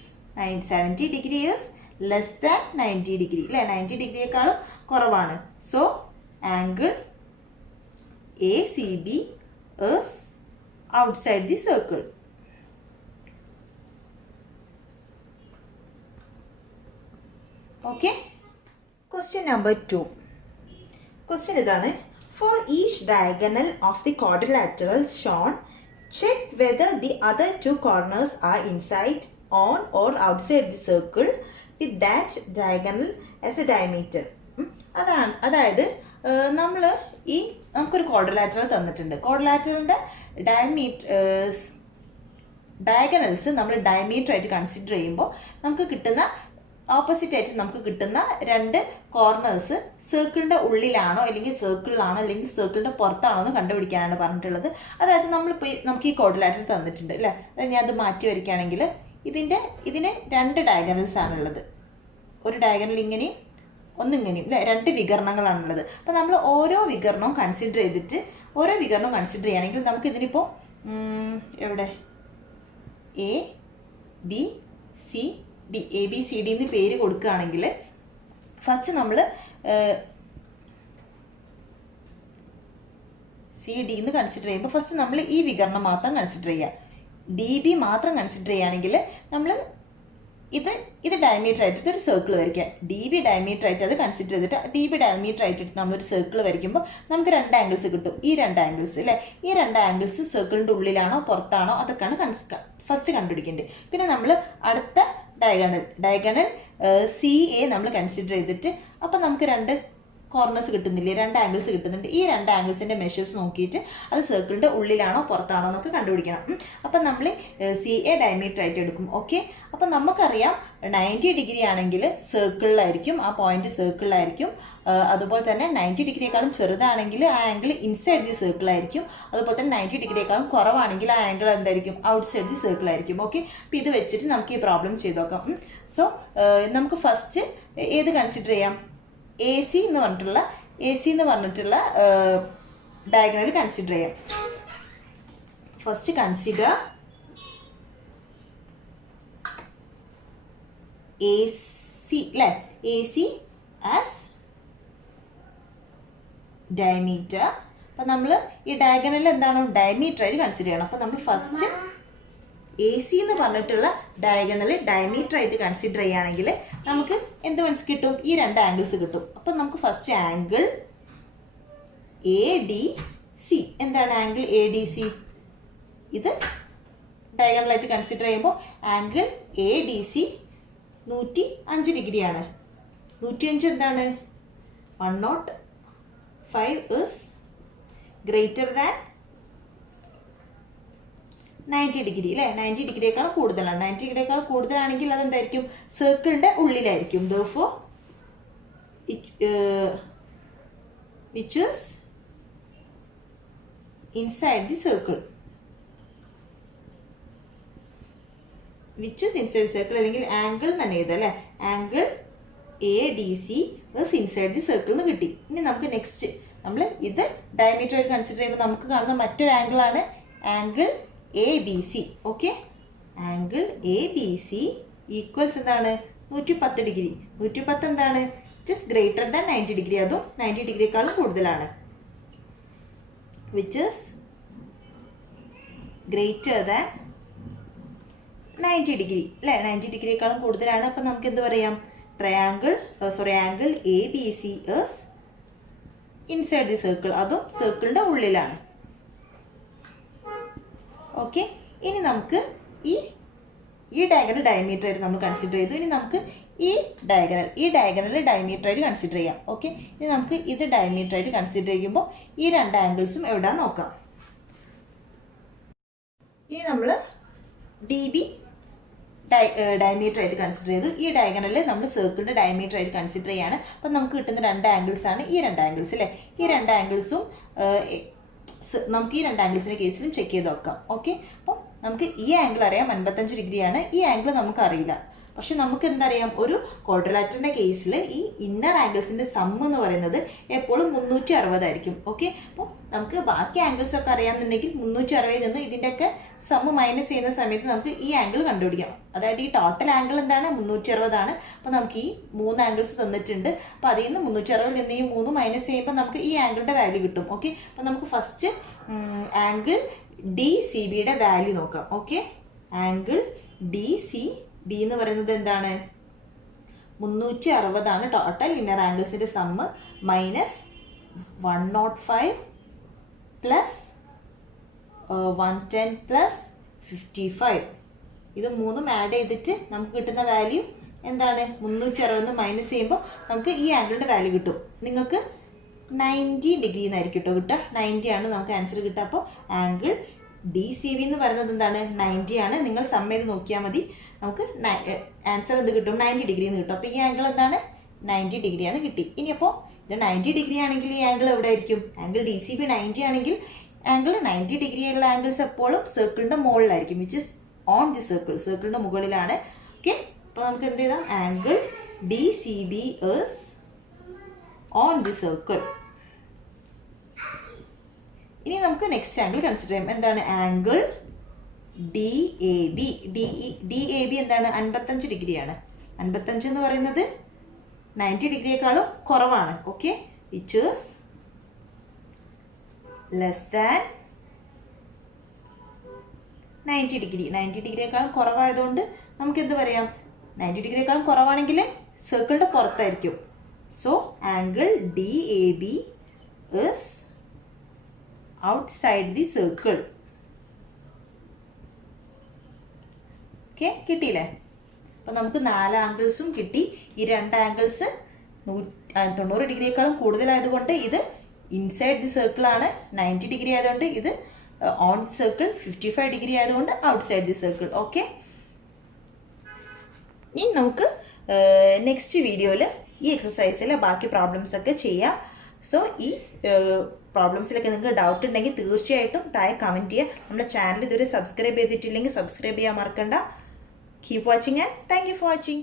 70 degree is less than 90 degree അല്ലേ? 90 ഡിഗ്രിയേക്കാളും കുറവാണ്. So angle A C B is outside the circle. Okay, question number 2. Question ഇതാണ്. For each diagonal of the quadrilateral shown check whether the other 2 corners are inside, on or outside the circle with that diagonal as A diameter. അതായത് നമുക്കൊരു quadrilateral തന്നിട്ടുണ്ട്. ക്വാഡ്രിലാറ്ററലിന്റെ diagonals നമ്മൾ diameter ആയിട്ട് consider ചെയ്യുമ്പോൾ നമുക്ക് കിട്ടുന്ന opposite ആയിട്ട് നമുക്ക് കിട്ടുന്ന 2 കോർണേഴ്സ് സർക്കിളിന്റെ ഉള്ളിലാണോ അല്ലെങ്കിൽ സർക്കിളിലാണോ അല്ലെങ്കിൽ സർക്കിളിന്റെ പുറത്താണോ എന്ന് കണ്ടുപിടിക്കാനാണ് പറഞ്ഞിട്ടുള്ളത്. അതായത് നമുക്ക് ഈ ക്വാഡ്രിലാറ്ററൽ തന്നിട്ടുണ്ട് അല്ലേ? അതായത് ഞാൻ അത് മാറ്റി വരയ്ക്കുകയാണെങ്കിൽ ഇതിന് 2 ഡയഗണൽസ് ആണുള്ളത്. ഒരു ഡയഗണൽ ഇങ്ങനെയും ഒന്നിങ്ങനെയും അല്ലേ? 2 വികരണങ്ങളാണുള്ളത്. അപ്പം നമ്മൾ ഓരോ വികരണവും കൺസിഡർ ചെയ്യുകയാണെങ്കിൽ നമുക്ക് ഇതിനിപ്പോൾ എവിടെ A B C D, A B C D എന്ന് പേര് കൊടുക്കുകയാണെങ്കിൽ ഫസ്റ്റ് നമ്മൾ സി ഡി എന്ന് കൺസിഡർ ചെയ്യുമ്പോൾ ഫസ്റ്റ് നമ്മൾ ഈ വികരണം മാത്രം കൺസിഡർ ചെയ്യുക. ഡി ബി മാത്രം കൺസിഡർ ചെയ്യുകയാണെങ്കിൽ നമ്മൾ ഇത് ഡയമീറ്റർ ആയിട്ട് ഒരു സർക്കിൾ വരയ്ക്കുക. ഡി ബി ഡയമീറ്റർ ആയിട്ട് അത് കൺസിഡർ ചെയ്തിട്ട് ഡി ബി ഡയമീറ്റർ ആയിട്ട് നമ്മളൊരു സർക്കിൾ വരയ്ക്കുമ്പോൾ നമുക്ക് 2 ആംഗിൾസ് കിട്ടും. ഈ 2 ആംഗിൾസ് അല്ലേ? ഈ 2 ആംഗിൾസ് സർക്കിളിൻ്റെ ഉള്ളിലാണോ പുറത്താണോ അതൊക്കെയാണ് ഫസ്റ്റ് കണ്ടുപിടിക്കേണ്ടത്. പിന്നെ നമ്മൾ അടുത്ത ഡയഗണൽ സി എ നമ്മൾ കൺസിഡർ ചെയ്തിട്ട് അപ്പം നമുക്ക് 2 കോർണേഴ്സ് കിട്ടുന്നില്ലേ, 2 ആംഗിൾസ് കിട്ടുന്നുണ്ട്. ഈ 2 ആംഗിൾസിന്റെ മെഷേഴ്സ് നോക്കിയിട്ട് അത് സർക്കിളിന്റെ ഉള്ളിലാണോ പുറത്താണോ എന്നൊക്കെ കണ്ടുപിടിക്കണം. അപ്പം നമ്മൾ സി എ ഡയമീറ്റർ ആയിട്ട് എടുക്കും. ഓക്കെ, അപ്പം നമുക്കറിയാം 90 ഡിഗ്രി ആണെങ്കിൽ സർക്കിളിലായിരിക്കും, ആ പോയിന്റ് സർക്കിളിലായിരിക്കും. അതുപോലെ തന്നെ 90 ഡിഗ്രിയേക്കാളും ചെറുതാണെങ്കിൽ ആ ആംഗിൾ ഇൻസൈഡ് ദി സർക്കിളായിരിക്കും. അതുപോലെ തന്നെ 90 ഡിഗ്രിയേക്കാളും കുറവാണെങ്കിൽ ആ ആംഗിൾ എന്തായിരിക്കും? Outside the സർക്കിളായിരിക്കും. ഓക്കെ, അപ്പം ഇത് വെച്ചിട്ട് നമുക്ക് ഈ പ്രോബ്ലം ചെയ്ത് നോക്കാം. സോ നമുക്ക് ഫസ്റ്റ് ഏത് കൺസിഡർ ചെയ്യാം? എ സി എന്ന് പറഞ്ഞിട്ടുള്ള ഡയഗണൽ കൺസിഡർ ചെയ്യാം. ഫസ്റ്റ് കൺസിഡർ AC അല്ലേ, AC ആസ് ഡയമീറ്റർ. അപ്പം നമ്മൾ ഈ ഡയഗണൽ എന്താണോ ഡയമീറ്റർ ആയിട്ട് കൺസിഡർ ചെയ്യണം. അപ്പം നമ്മൾ ഫസ്റ്റ് AC എന്ന് പറഞ്ഞിട്ടുള്ള ഡയഗണൽ ഡയമീറ്റർ ആയിട്ട് കൺസിഡർ ചെയ്യുകയാണെങ്കിൽ നമുക്ക് എന്ത് മനസ്സിൽ കിട്ടും? ഈ രണ്ട് ആംഗിൾസ് കിട്ടും. അപ്പം നമുക്ക് ഫസ്റ്റ് ആംഗിൾ ADC. എന്താണ് ആംഗിൾ ADC? ഇത് ഡയഗണലായിട്ട് കൺസിഡർ ചെയ്യുമ്പോൾ ആംഗിൾ ADC 105 ഡിഗ്രിയാണ്. 105 എന്താണ്? 105 is greater than 90 ഡിഗ്രി അല്ലേ? 90 ഡിഗ്രിയേക്കാൾ കൂടുതലാണ്. 90 ഡിഗ്രിയേക്കാൾ കൂടുതലാണെങ്കിൽ അതെന്തായിരിക്കും? സർക്കിളിൻ്റെ ഉള്ളിലായിരിക്കും. therefore which is inside the circle. Which is inside circle, അല്ലെങ്കിൽ ആംഗിൾ തന്നെ എഴുതാം അല്ലേ? Angle ADC is inside the circle എന്ന് കിട്ടി. ഇനി നമുക്ക് നെക്സ്റ്റ് നമ്മൾ ഇത് ഡയമീറ്റർ ആയിട്ട് കൺസിഡർ ചെയ്യുമ്പോൾ നമുക്ക് കാണുന്ന മറ്റൊരു ആംഗിളാണ് angle ABC. Okay, angle ABC equals എന്താണ്? 110 ഡിഗ്രി. 110 എന്താണ്? It is greater than 90 degree. അതും 90 ഡിഗ്രിയേക്കാളും കൂടുതലാണ്. Which is greater than 90 degree അല്ലേ? 90 ഡിഗ്രിയേക്കാളും കൂടുതലാണ്. അപ്പം നമുക്ക് എന്ത് പറയാം? Angle ABC is inside the circle. അതും സർക്കിളിൻ്റെ ഉള്ളിലാണ്. ഓക്കെ, ഇനി നമുക്ക് ഈ ഡയഗണൽ ഡയമീറ്റർ ആയിട്ട് നമ്മൾ കൺസിഡർ ചെയ്തു. ഇനി നമുക്ക് ഈ ഡയഗണൽ ഡയമീറ്റർ ആയിട്ട് കൺസിഡർ ചെയ്യാം. ഓക്കെ, ഇനി നമുക്ക് ഇത് ഡയമീറ്റർ ആയിട്ട് കൺസിഡർ ചെയ്യുമ്പോൾ ഈ രണ്ട് ആംഗിൾസും എവിടെയാണെന്ന് നോക്കാം. ഇനി നമ്മൾ DB ഡയമീറ്റർ ആയിട്ട് കൺസിഡർ ചെയ്തു. ഈ ഡയഗണലിൽ നമ്മൾ സർക്കിളിൻ്റെ ഡയമീറ്റർ ആയിട്ട് കൺസിഡർ ചെയ്യാണ്. അപ്പം നമുക്ക് കിട്ടുന്ന രണ്ട് ആംഗിൾസ് ആണ് ഈ രണ്ട് ആംഗിൾസ് അല്ലേ? ഈ രണ്ട് ആംഗിൾസും നമുക്ക് ഈ രണ്ട് ആംഗിൾസിൻ്റെ കേസിലും ചെക്ക് ചെയ്ത് നോക്കാം. ഓക്കെ, അപ്പം നമുക്ക് ഈ ആംഗിൾ അറിയാം 55 ഡിഗ്രിയാണ്. ഈ ആംഗിൾ നമുക്കറിയില്ല. പക്ഷെ നമുക്ക് എന്തറിയാം? ഒരു ക്വാഡ്രിലാറ്ററിൻ്റെ കേസിൽ ഈ ഇന്നർ ആംഗിൾസിൻ്റെ സം എന്ന് പറയുന്നത് എപ്പോഴും 360 ആയിരിക്കും. ഓക്കെ, അപ്പോൾ നമുക്ക് ബാക്കി ആംഗിൾസ് ഒക്കെ അറിയാമെന്നുണ്ടെങ്കിൽ 360 നിന്ന് ഇതിൻ്റെയൊക്കെ സം മൈനസ് ചെയ്യുന്ന സമയത്ത് നമുക്ക് ഈ ആംഗിൾ കണ്ടുപിടിക്കാം. അതായത് ഈ ടോട്ടൽ ആംഗിൾ എന്താണ്? 360 ആണ്. അപ്പോൾ നമുക്ക് ഈ 3 ആംഗിൾസ് തന്നിട്ടുണ്ട്. അപ്പോൾ അതിൽ നിന്ന് 360 നിന്ന് ഈ 3 മൈനസ് ചെയ്യുമ്പോൾ നമുക്ക് ഈ ആംഗിളിൻ്റെ വാല്യൂ കിട്ടും. ഓക്കെ, അപ്പോൾ നമുക്ക് ഫസ്റ്റ് ആംഗിൾ DCBയുടെ വാല്യൂ നോക്കാം. ഓക്കെ, ആംഗിൾ DCB എന്ന് പറയുന്നത് എന്താണ്? 360 ആണ് ടോട്ടൽ ഇന്നർ ആംഗിൾസിൻ്റെ സമ്മ് മൈനസ് 105 പ്ലസ് 110 പ്ലസ് 55. ഇത് മൂന്നും ആഡ് ചെയ്തിട്ട് നമുക്ക് കിട്ടുന്ന വാല്യൂ എന്താണ്? 360 മൈനസ് ചെയ്യുമ്പോൾ നമുക്ക് ഈ ആംഗിളിൻ്റെ വാല്യൂ കിട്ടും. നിങ്ങൾക്ക് 90 ഡിഗ്രി എന്നായിരിക്കും കേട്ടോ കിട്ടുക. 90 ആണ് നമുക്ക് ആൻസർ കിട്ടുക. അപ്പോൾ ആംഗിൾ DCB എന്ന് പറയുന്നത് എന്താണ്? 90 ആണ്. നിങ്ങൾ സം ചെയ്ത് നോക്കിയാൽ മതി. നമുക്ക് ആൻസർ എന്ത് കിട്ടും? 90 ഡിഗ്രി എന്ന് കിട്ടും. അപ്പോൾ ഈ ആംഗിൾ എന്താണ്? 90 ഡിഗ്രിയാണ് കിട്ടി. ഇനിയപ്പോൾ ഇത് 90 ഡിഗ്രി ആണെങ്കിൽ ഈ ആംഗിൾ എവിടെ ആയിരിക്കും? ആംഗിൾ DCB 90 ആണെങ്കിൽ ആംഗിൾ 90 ഡിഗ്രിയുള്ള ആംഗിൾസ് എപ്പോഴും സർക്കിളിൻ്റെ മുകളിലായിരിക്കും. Which is on the circle. സർക്കിളിൻ്റെ മുകളിലാണ്. ഓക്കെ, അപ്പോൾ നമുക്ക് എന്ത് ചെയ്താൽ angle DCB is on the circle. ഇനി നമുക്ക് നെക്സ്റ്റ് ആംഗിൾ കൺസിഡർ ചെയ്യാം. എന്താണ്? Angle DAB. DAB എന്താണ്? 55 ഡിഗ്രിയാണ്. 55 എന്ന് പറയുന്നത് 90 ഡിഗ്രിയേക്കാളും കുറവാണ്. Okay, which is less than 90 degree. 90 ഡിഗ്രിയേക്കാളും കുറവായതുകൊണ്ട് നമുക്ക് എന്ത് പറയാം? 90 ഡിഗ്രിയേക്കാളും കുറവാണെങ്കിൽ സർക്കിളിൻ്റെ പുറത്തായിരിക്കും. So angle DAB is outside the circle. Okay, കിട്ടിയില്ലേ? അപ്പം നമുക്ക് 4 ആംഗിൾസും കിട്ടി. ഈ രണ്ട് ആംഗിൾസ് 90 ഡിഗ്രിയേക്കാളും കൂടുതലായതുകൊണ്ട് ഇത് ഇൻസൈഡ് ദി സർക്കിൾ ആണ്. 90 ഡിഗ്രി ആയതുകൊണ്ട് ഇത് ഓൺ സർക്കിൾ. 55 ഡിഗ്രി ആയതുകൊണ്ട് ഔട്ട്സൈഡ് ദി സർക്കിൾ. ഓക്കെ, ഇനി നമുക്ക് നെക്സ്റ്റ് വീഡിയോയിൽ ഈ എക്സസൈസിൽ ബാക്കി പ്രോബ്ലംസ് ഒക്കെ ചെയ്യാം. സോ ഈ പ്രോബ്ലംസിലൊക്കെ നിങ്ങൾക്ക് ഡൗട്ട് ഉണ്ടെങ്കിൽ തീർച്ചയായിട്ടും താഴെ കമൻറ്റ് ചെയ്യുക. നമ്മുടെ ചാനൽ ഇതുവരെ സബ്സ്ക്രൈബ് ചെയ്തിട്ടില്ലെങ്കിൽ സബ്സ്ക്രൈബ് ചെയ്യാൻ മറക്കണ്ട. Keep watching and thank you for watching.